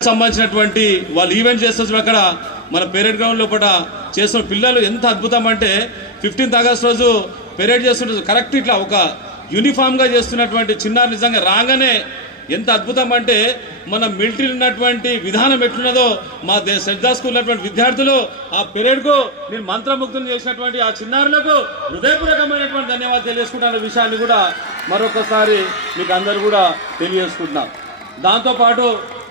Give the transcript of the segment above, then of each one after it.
సంబంధించినటువంటి వాళ్ళు ఈవెంట్ చేస్తున్నారు అక్కడ మన పెరేడ్ గ్రౌండ్ లోపల చేస్తున్న పిల్లలు ఎంత అద్భుతం అంటే ఫిఫ్టీన్త్ ఆగస్ట్ రోజు పెరేడ్ చేస్తుంటే కరెక్ట్ ఇట్లా ఒక యూనిఫామ్గా చేస్తున్నటువంటి చిన్నారు నిజంగా రాగానే ఎంత అద్భుతం అంటే మన మిలిటరీ ఉన్నటువంటి విధానం ఎట్లున్నదో మా శ్రద్ధా స్కూల్ ఉన్నటువంటి విద్యార్థులు ఆ పెరేడ్కు నేను మంత్రముగ్ధులు చేసినటువంటి ఆ చిన్నారులకు హృదయపూర్వకమైనటువంటి ధన్యవాదాలు తెలియజేసుకుంటున్న విషయాన్ని కూడా మరొకసారి మీకు అందరు కూడా తెలియజేసుకుంటున్నాం. దాంతోపాటు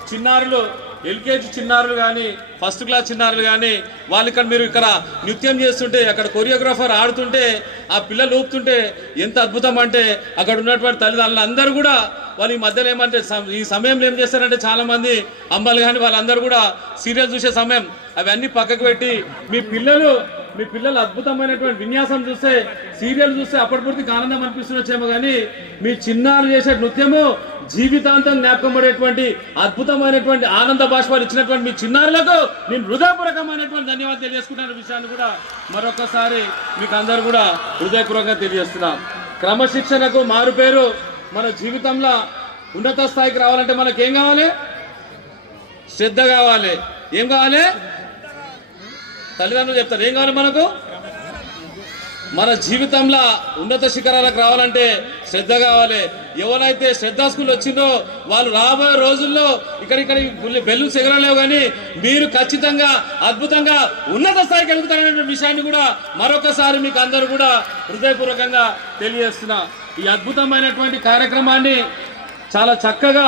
చిన్నారులు ఎల్కేజీ చిన్నారులు కానీ ఫస్ట్ క్లాస్ చిన్నారులు కానీ వాళ్ళు ఇక్కడ మీరు ఇక్కడ నృత్యం చేస్తుంటే అక్కడ కొరియోగ్రాఫర్ ఆడుతుంటే ఆ పిల్లలు ఊపుతుంటే ఎంత అద్భుతం అంటే అక్కడ ఉన్నటువంటి తల్లిదండ్రులు అందరూ కూడా వాళ్ళు ఈ మధ్యలో ఏమంటే ఈ సమయంలో ఏం చేస్తారంటే చాలామంది అమ్మలు కానీ వాళ్ళందరూ కూడా సీరియల్ చూసే సమయం అవన్నీ పక్కకు పెట్టి మీ పిల్లలు మీ పిల్లలు అద్భుతమైనటువంటి విన్యాసం చూస్తే సీరియల్ చూస్తే అప్పటిపూర్తికి ఆనందం అనిపిస్తుండొచ్చేమో కానీ మీ చిన్నారు చేసే నృత్యము జీవితాంతం జ్ఞాపకం పడేటువంటి అద్భుతమైనటువంటి ఆనంద బాష్పాలు ఇచ్చినటువంటి మీ చిన్నారులకు నేను హృదయపూర్వకమైనటువంటి ధన్యవాదాలు తెలియజేసుకుంటున్న విషయాన్ని కూడా. మరొకసారి మీకు అందరు కూడా హృదయపూర్వకంగా తెలియజేస్తున్నాం. క్రమశిక్షణకు మారు పేరు మన జీవితంలో ఉన్నత స్థాయికి రావాలంటే మనకేం కావాలి? శ్రద్ధ కావాలి. ఏం కావాలి? తల్లిదండ్రులు చెప్తారు. ఏం కావాలి మనకు? మన జీవితంలో ఉన్నత శిఖరాలకు రావాలంటే శ్రద్ధ కావాలి. ఎవరైతే శ్రద్ధా స్కూల్ వచ్చిందో వాళ్ళు రాబోయే రోజుల్లో ఇక్కడ ఇక్కడ బెల్లు ఎగరలేవు కానీ మీరు ఖచ్చితంగా అద్భుతంగా ఉన్నత స్థాయికి ఎదుగుతారనే విషయాన్ని కూడా మరొకసారి మీకు అందరూ కూడా హృదయపూర్వకంగా తెలియజేస్తున్నా. ఈ అద్భుతమైనటువంటి కార్యక్రమాన్ని చాలా చక్కగా